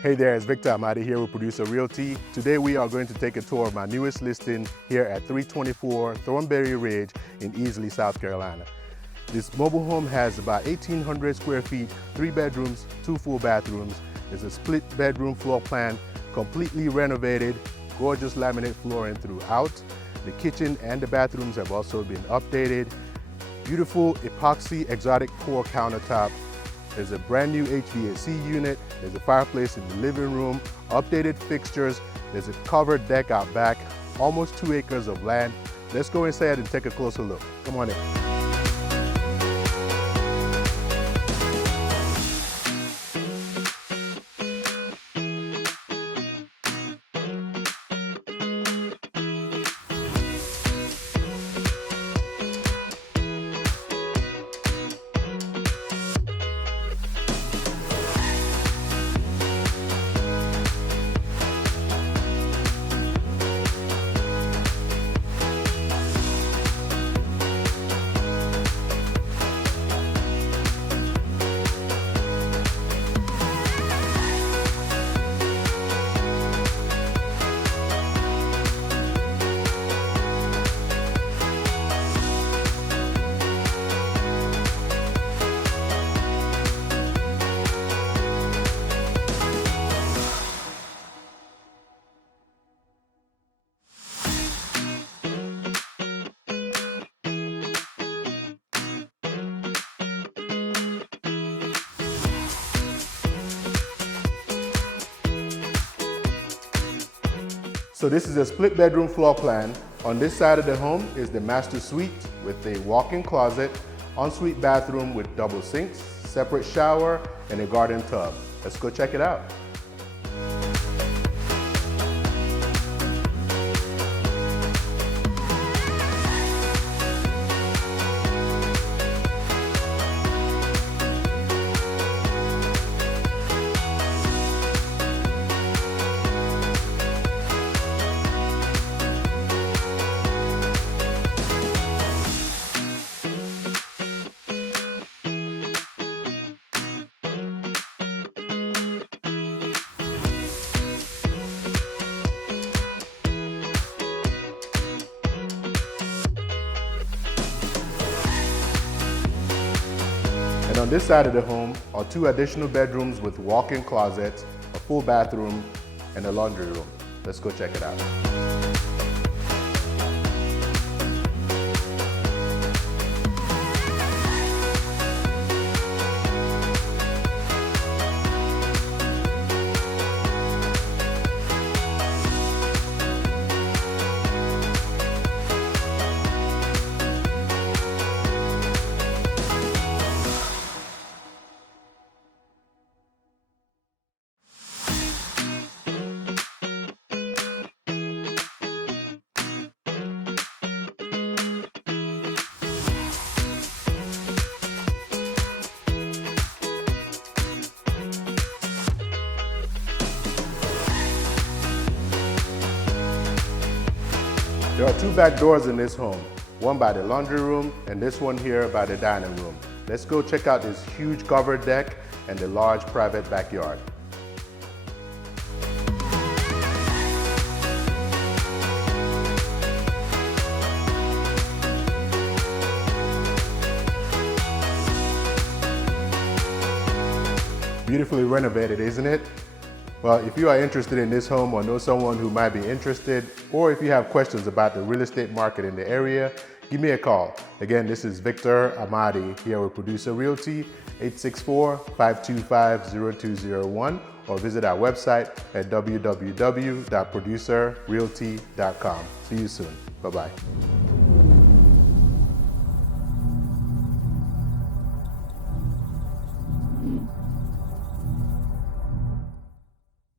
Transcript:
Hey there, it's Victor Amadi here with Producer Realty. Today we are going to take a tour of my newest listing here at 324 Thornbury Ridge in Easley, South Carolina. This mobile home has about 1,800 square feet, 3 bedrooms, 2 full bathrooms. There's a split bedroom floor plan, completely renovated, gorgeous laminate flooring throughout. The kitchen and the bathrooms have also been updated. Beautiful epoxy exotic pour countertop. There's a brand new HVAC unit, there's a fireplace in the living room, updated fixtures, there's a covered deck out back, almost 2 acres of land. Let's go inside and take a closer look. Come on in. So this is a split bedroom floor plan. On this side of the home is the master suite with a walk-in closet, ensuite bathroom with double sinks, separate shower, and a garden tub. Let's go check it out. And on this side of the home are 2 additional bedrooms with walk-in closets, a full bathroom, and a laundry room. Let's go check it out. There are 2 back doors in this home, one by the laundry room and this one here by the dining room. Let's go check out this huge covered deck and the large private backyard. Beautifully renovated, isn't it? Well, if you are interested in this home or know someone who might be interested, or if you have questions about the real estate market in the area, give me a call. Again, this is Victor Amadi here with Producer Realty, 864-525-0201, or visit our website at www.producerrealty.com. See you soon. Bye-bye.